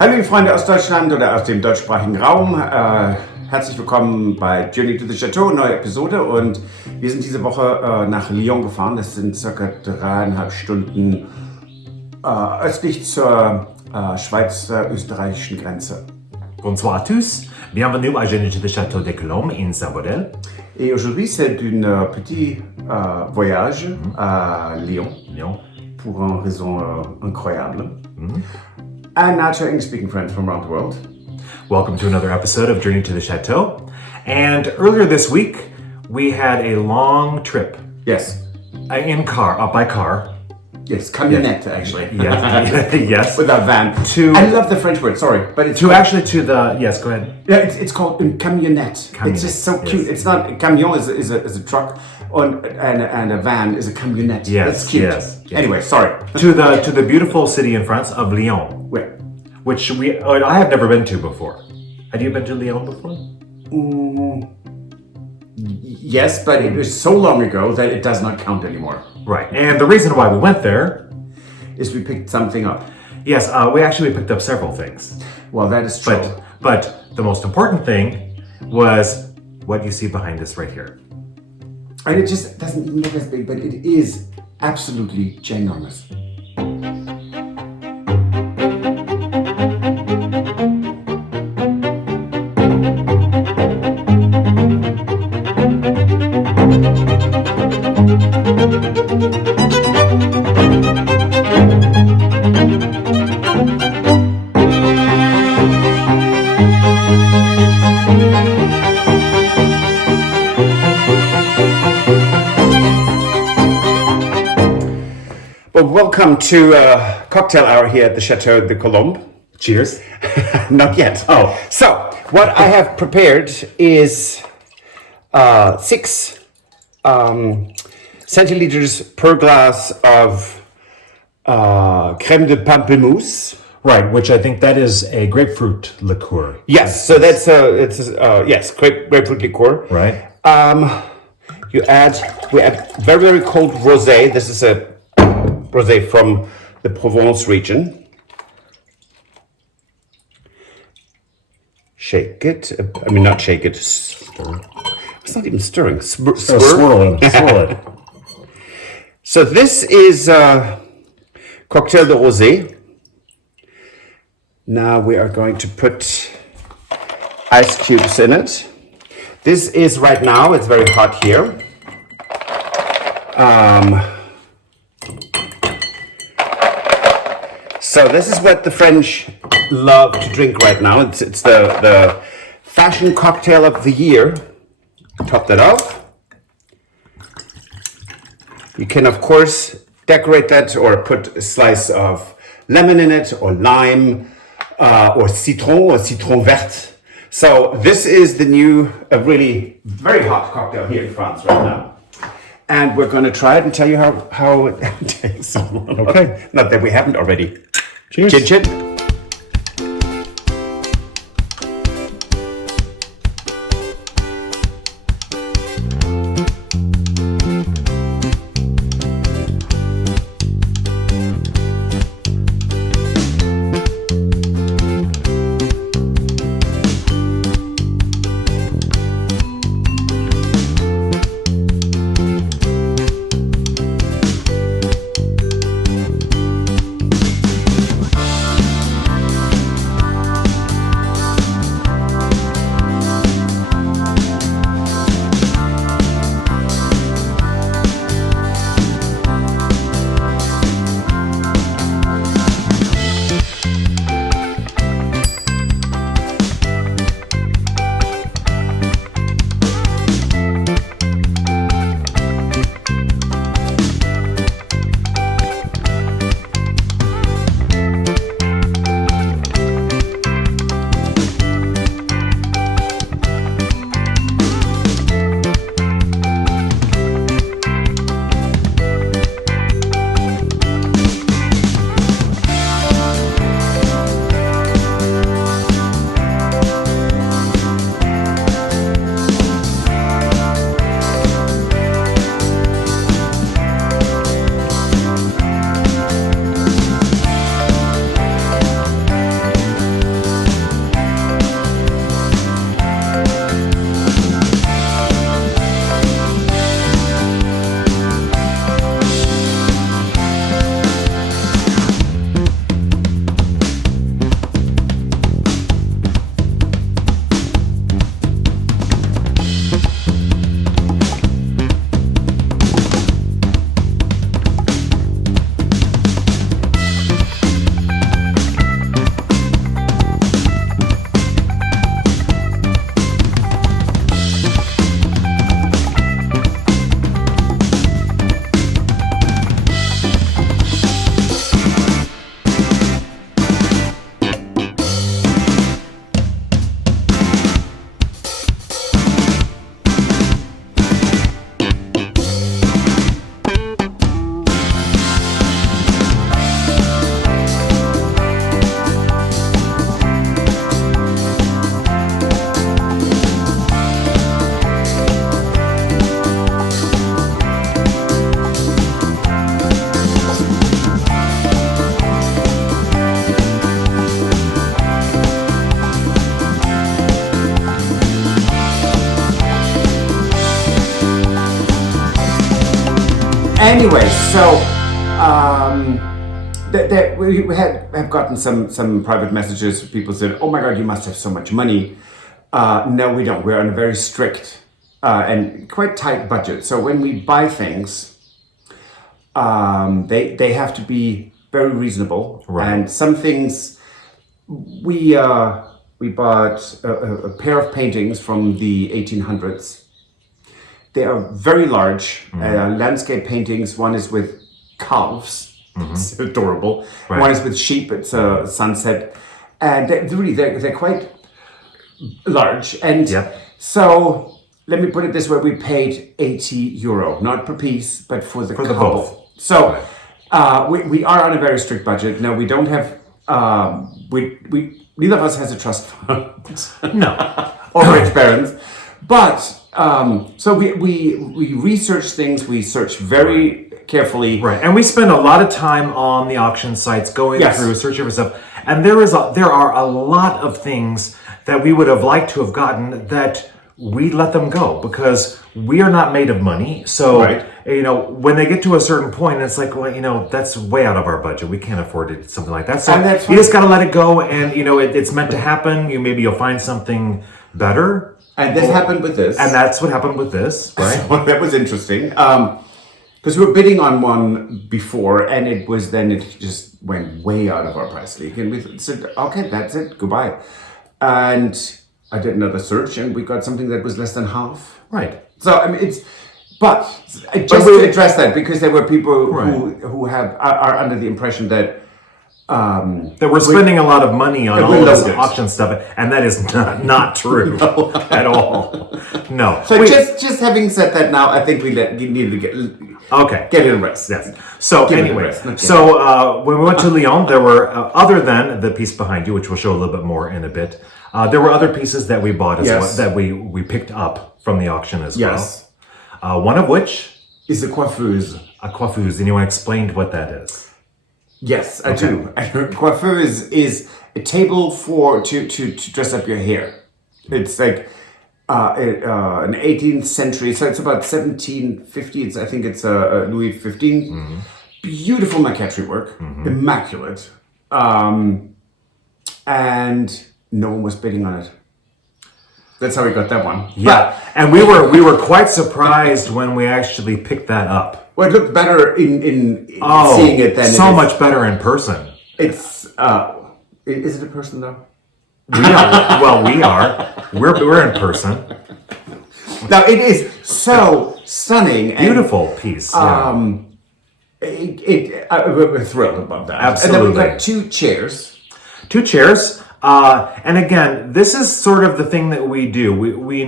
Hallo liebe Freunde aus Deutschland oder aus dem deutschsprachigen Raum. Herzlich willkommen bei Journey to the Chateau, neue Episode. Und wir sind diese Woche nach Lyon gefahren. Das sind circa 3,5 Stunden östlich zur schweiz-österreichischen Grenze. Bonsoir à tous, bienvenue à Journey to the Château de Colombes in Saint-Baudel. Et aujourd'hui c'est un petit voyage à Lyon. Pour une raison incroyable. And now to English-speaking friends from around the world. Welcome to another episode of Journey to the Chateau. And earlier this week, we had a long trip. Yes. By car. Yes, camionnette actually. Yes. Yes. With a van. I love the French word, sorry. But it's yes, go ahead. Yeah, it's called une camionnette. It's just so cute. Yes. It's not, a camion is a truck, and a van is a camionnette. Yes, That's cute. yes. Anyway, sorry. To the beautiful city in France of Lyon. Where? Which I have never been to before. Have you been to Lyon before? Yes, but it was so long ago that it does not count anymore. Right, and the reason why we went there is we picked something up. Yes, we actually picked up several things. Well, that is true. But the most important thing was what you see behind us right here. And it just doesn't even look as big, but it is absolutely ginormous. Welcome to cocktail hour here at the Chateau de Colombes. Cheers. Not yet. Oh. So, what I have prepared is 6 centiliters per glass of crème de pamplemousse. Right, which I think that is a grapefruit liqueur. Yes, so that's grapefruit liqueur. Right. We add very, very cold rosé. This is a rosé from the Provence region. Shake it. I mean, not shake it. Stir. It's not even stirring. Swirl it. So this is cocktail de rosé. Now we are going to put ice cubes in it. This is right now, it's very hot here. So this is what the French love to drink right now. It's the fashion cocktail of the year. Top that off. You can of course decorate that or put a slice of lemon in it, or lime, or citron vert. So this is the new, really very hot cocktail here in France right now. And we're going to try it and tell you how it tastes. Okay. Not that we haven't already. Cheers. Chin chin. Anyway, so we have gotten some private messages. People said, "Oh my God, you must have so much money." No, we don't. We're on a very strict and quite tight budget. So when we buy things, they have to be very reasonable. Right. And some things we bought a pair of paintings from the 1800s. They are very large landscape paintings. One is with calves. It's adorable. Right. One is with sheep. It's a sunset, and they're quite large. And so let me put it this way: we paid €80, not per piece, but for the couple. both. So we are on a very strict budget. Now we don't have neither of us has a trust fund. No. Or rich parents. But so we research things. We search very carefully. Right, and we spend a lot of time on the auction sites, going through, searching for stuff. And there are a lot of things that we would have liked to have gotten that we let them go because we are not made of money. So when they get to a certain point, it's like, well, that's way out of our budget. We can't afford it, something like that. So you just got to let it go, and it's meant to happen. Maybe you'll find something better. And this happened with this. And that's what happened with this, right? So that was interesting. Because we were bidding on one before, and it just went way out of our price league. And we said, okay, that's it, goodbye. And I did another search, and we got something that was less than half. Right. So, I mean, just to address that, because there were people who are under the impression that that we're spending a lot of money on all this auction stuff, and that is not true at all. No. So just having said that, now I think you need to get a rest. Yes. So anyway, when we went to Lyon, there were other than the piece behind you, which we'll show a little bit more in a bit. There were other pieces that we bought as well, that we picked up from the auction as well. One of which is a coiffeuse. A coiffeuse, and you want to explain what that is? Yes, I do. Coiffeuse is a table to dress up your hair. It's like an 18th century, so it's about 1750. I think it's Louis XV. Beautiful maquetry work, immaculate, and no one was bidding on it. That's how we got that one. Yeah, and we were quite surprised when we actually picked that up. Well, it looked better in seeing it than so much better in person. It's is it a person though? We are. Well, we are. We're in person. Now it is so stunning, beautiful piece. We're thrilled about that. Absolutely. And then we've got two chairs. Two chairs. And again, this is sort of the thing that we do. We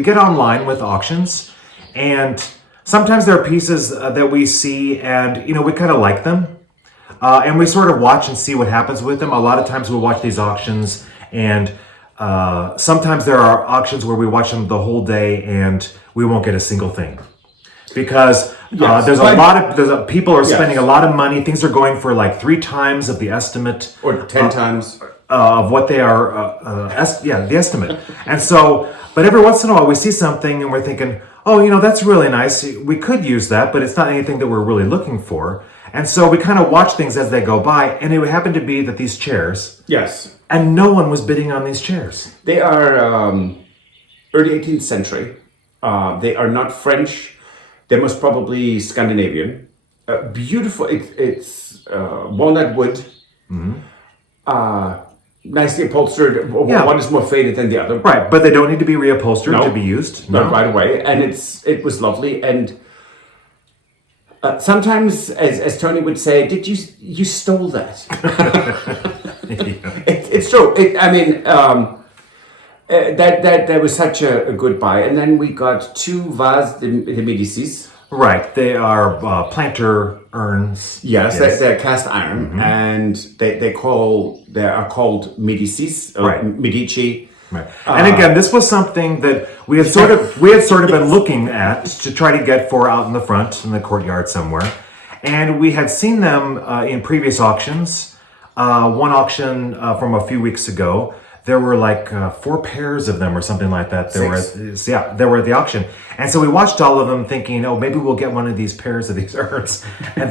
get online with auctions, and sometimes there are pieces that we see, and we kind of like them, and we sort of watch and see what happens with them. A lot of times we watch these auctions, and sometimes there are auctions where we watch them the whole day, and we won't get a single thing because people are spending a lot of money. Things are going for like 3 times of the estimate, or 10 times. Of what they are, the estimate. And so, but every once in a while we see something and we're thinking, oh, that's really nice. We could use that, but it's not anything that we're really looking for. And so we kind of watch things as they go by, and it would happen to be that these chairs. Yes. And no one was bidding on these chairs. They are early 18th century. They are not French. They're most probably Scandinavian. Beautiful. It's walnut wood. Nicely upholstered. One is more faded than the other. Right, but they don't need to be reupholstered to be used. No, right away. And it was lovely. And sometimes, as Tony would say, you stole that? It's true. That was such a good buy. And then we got 2 vases de Médicis. Right, they are planter urns. Yes, they're cast iron, and they are called Medicis, or Medici. Right. And again, this was something that we had sort of been looking at to try to get for out in the front in the courtyard somewhere, and we had seen them in previous auctions. One auction from a few weeks ago, there were like 4 pairs of them or something like that. They were at the auction. And so we watched all of them thinking, oh, maybe we'll get one of these pairs of these urns. And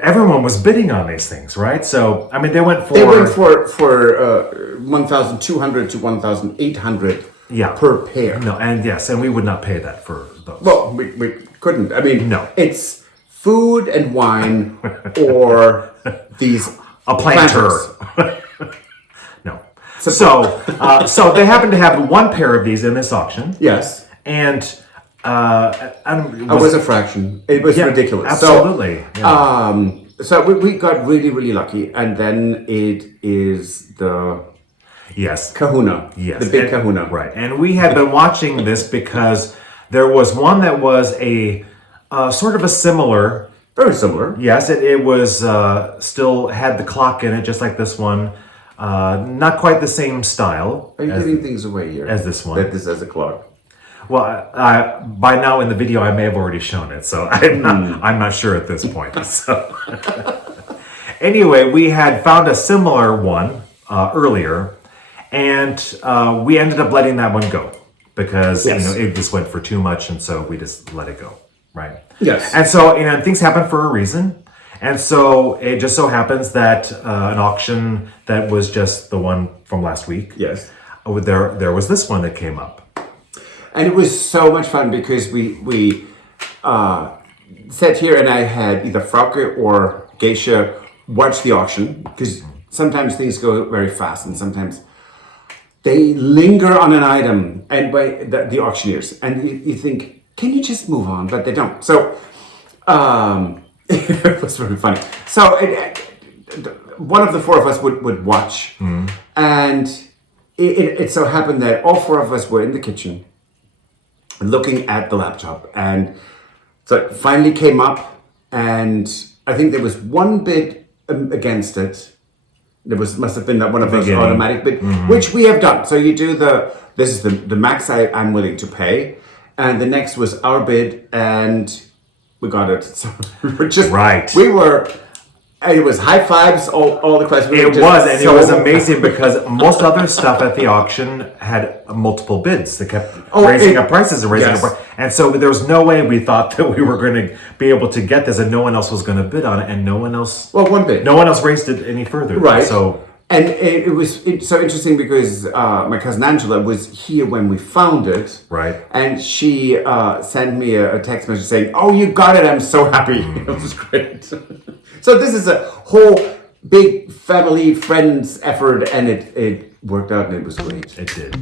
everyone was bidding on these things, right? So, I mean, they went for 1,200 to 1,800 Yeah. per pair. No, and we would not pay that for those. Well, we couldn't. I mean, No. It's food and wine or these A planter. planters. No. So they happened to have 1 pair of these in this auction. Yes. And It was a fraction. It was ridiculous. Absolutely. So we got really, really lucky. And then it is the Yes. kahuna. Yes. The big kahuna. Right. And we had been watching this because there was one that was a sort of a similar. Very similar. Yes, it was still had the clock in it, just like this one. Not quite the same style. Are you giving things away here? As this one. That this has a clock. Well, by now in the video, I may have already shown it, so I'm not sure at this point. So, anyway, we had found a similar one earlier, and we ended up letting that one go because it just went for too much, and so we just let it go, right? Yes. And so things happen for a reason, and so it just so happens that an auction that was just the one from last week. Yes. There was this one that came up. And it was so much fun because we sat here and I had either Frauke or Geisha watch the auction because sometimes things go very fast and sometimes they linger on an item and by the auctioneers and you think, can you just move on? But they don't. So it was very funny. So one of the 4 of us would watch and it so happened that all 4 of us were in the kitchen looking at the laptop, and so it finally came up, and I think there was 1 bid against it. Must have been that one of those automatic bid, which we have done. So you do this is the max I'm willing to pay, and the next was our bid, and we got it. So we were just we were. It was high fives, all the questions. It was amazing because most other stuff at the auction had multiple bids. They kept raising up prices and raising up prices. And so there was no way we thought that we were going to be able to get this and no one else was going to bid on it and no one else... Well, 1 bid. No one else raised it any further. Right. So... And it was so interesting because my cousin Angela was here when we found it. Right. And she sent me a text message saying, "Oh, you got it. I'm so happy." It was great. So this is a whole big family, friends effort, and it worked out and it was great. It did.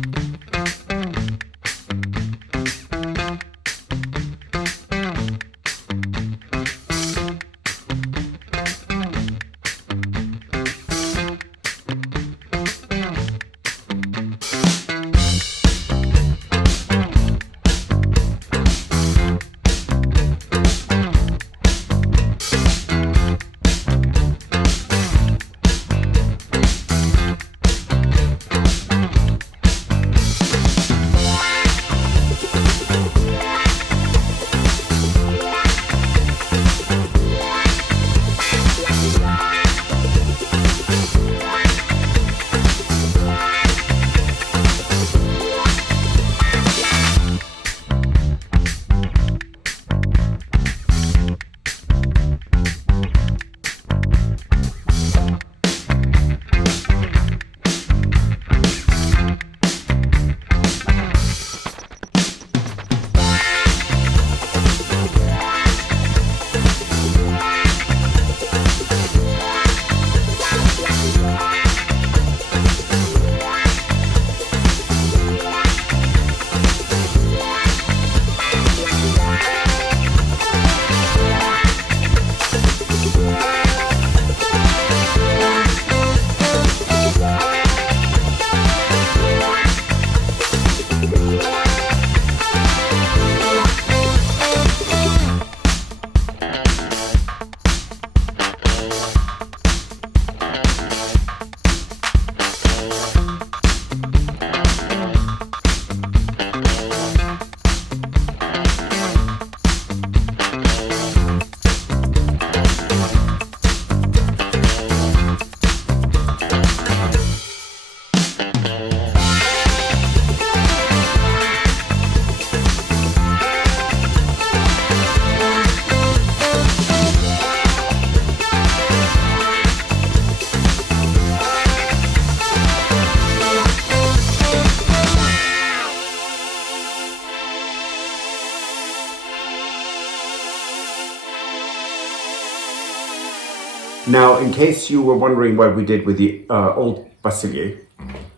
Now, in case you were wondering what we did with the old Bastille,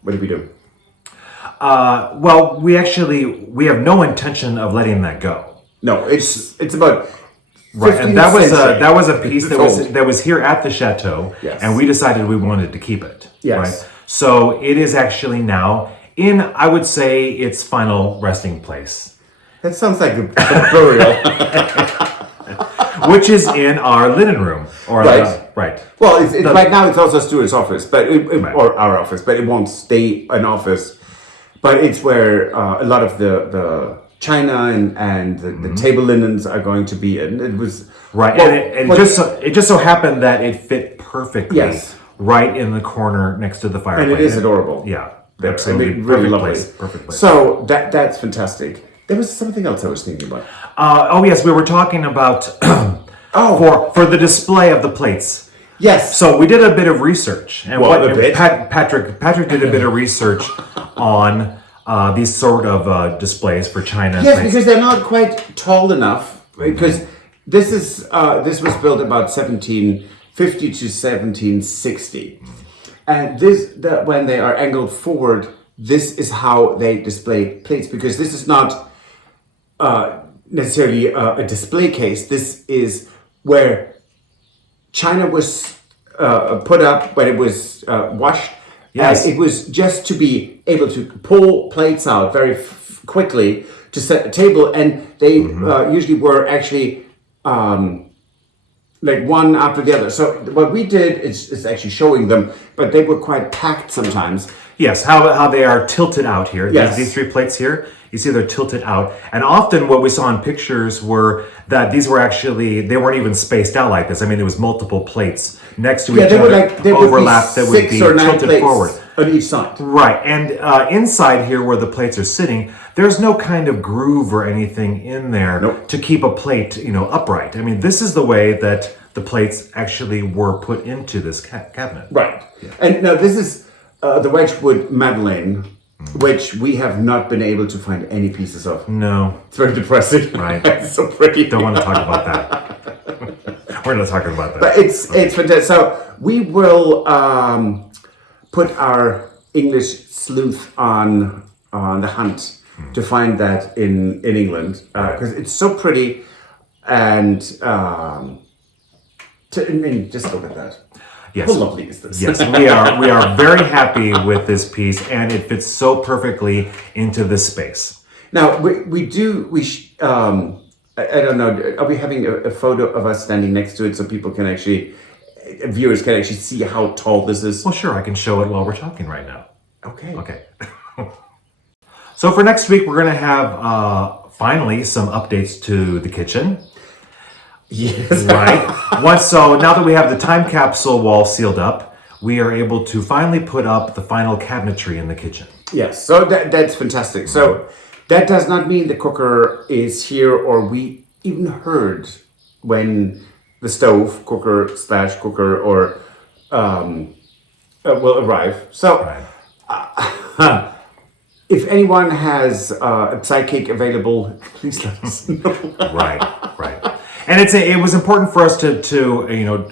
what did we do? Well, we have no intention of letting that go. No, it's about Right, and 15th century. that was a piece It's old. that was here at the Chateau, Yes. and we decided we wanted to keep it. Yes. Right, so it is actually now in, I would say, its final resting place, That sounds like a burial. which is in our linen room. Or Right. right. Well, right now it's also Stuart's office, but Right. or our office, but it won't stay an office. But it's where a lot of the china and the table linens are going to be in. It was Right, well, and but- it just so happened that it fit perfectly. Yes. Right in the corner next to the fireplace. and it is adorable. Yeah, I absolutely. mean, really Perfect lovely. place. Perfect place. So that's fantastic. There was something else I was thinking about. Oh yes, we were talking about for the display of the plates. Yes. So we did a bit of research, and Well, a bit. Patrick did a bit of research on these sort of displays for China. Yes, because they're not quite tall enough. Because this was built about 1750 to 1760, and when they are angled forward, this is how they display plates. Because this is not necessarily a display case. This is where china was put up when it was washed. Yes. And it was just to be able to pull plates out very quickly to set a table, and they usually were actually like one after the other. So what we did is actually showing them, but they were quite packed sometimes. Yes, how they are tilted out here. Yes. These three plates here, you see they're tilted out. And often what we saw in pictures were that these were actually, they weren't even spaced out like this. I mean, it was multiple plates next to each They other, were like there would be overlapped that would 6 be or 9 tilted plates forward. on each side. Right, and inside here where the plates are sitting, there's no kind of groove or anything in there Nope. to keep a plate, upright. I mean, this is the way that the plates actually were put into this cabinet. Right. And now this is the Wedgwood Madeleine, which we have not been able to find any pieces of. No, It's very depressing. Right. It's so pretty. don't want to talk about that. We're not talking about that. But it's fantastic. So we will put our English sleuth on the hunt to find that in England, because it's so pretty, and just look at that. Yes. How lovely is this? Yes, we are very happy with this piece, and it fits so perfectly into this space. Now I don't know. Are we having a photo of us standing next to it so people can actually, viewers can actually see how tall this is? Well, sure, I can show it while we're talking right now. Okay. Okay. So for next week, we're going to have finally some updates to the kitchen. Yes. Right. So now that we have the time capsule wall sealed up, we are able to finally put up the final cabinetry in the kitchen. Yes. So that's fantastic. So that does not mean the cooker is here, or we even heard when the stove cooker or will arrive. So. Right. If anyone has a sidekick available, please let us know. Right. And it was important for us to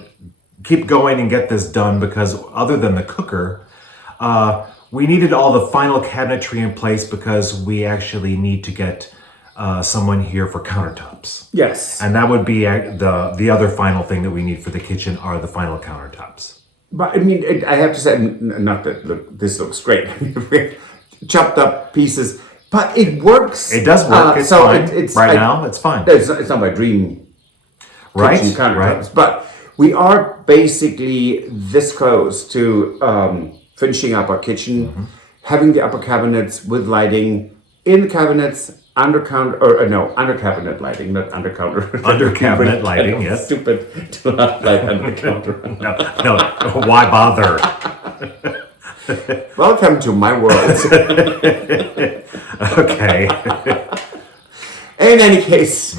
keep going and get this done, because other than the cooker, we needed all the final cabinetry in place, because we actually need to get someone here for countertops. Yes. And that would be the other final thing that we need for the kitchen are the final countertops. But I mean, I have to say, not that this looks great. Chopped up pieces, but it works. It does work. It's fine. Now, it's fine. It's not my dream Right. kitchen countertops, Right. but we are basically this close to finishing up our kitchen, having the upper cabinets with lighting in the cabinets, under cabinet lighting, not under counter. Under cabinet lighting, yes. Stupid to not light under counter. No. Why bother? Welcome to my world. Okay. In any case,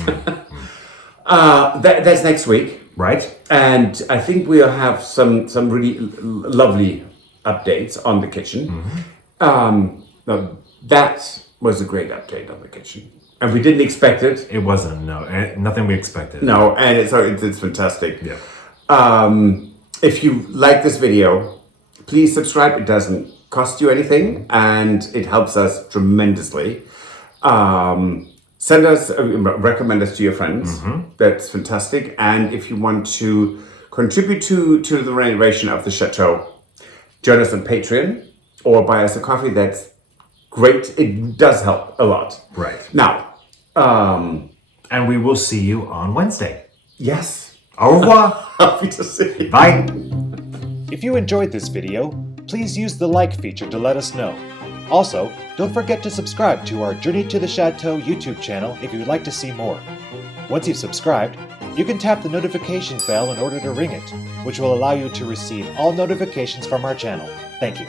that's next week. Right. And I think we'll have some really lovely updates on the kitchen. Now that was a great update on the kitchen, and we didn't expect it. It wasn't nothing we expected. No, and it's fantastic. Yeah. If you like this video, please subscribe. It doesn't cost you anything and it helps us tremendously. Send us, recommend us to your friends. That's fantastic. And if you want to contribute to the renovation of the Chateau, join us on Patreon or buy us a coffee. That's great. It does help a lot. Right. Now, and we will see you on Wednesday. yes. Au revoir. Happy to see you. Bye. If you enjoyed this video, please use the like feature to let us know. Also, don't forget to subscribe to our Journey to the Chateau YouTube channel if you would like to see more. Once you've subscribed, you can tap the notification bell in order to ring it, which will allow you to receive all notifications from our channel. Thank you.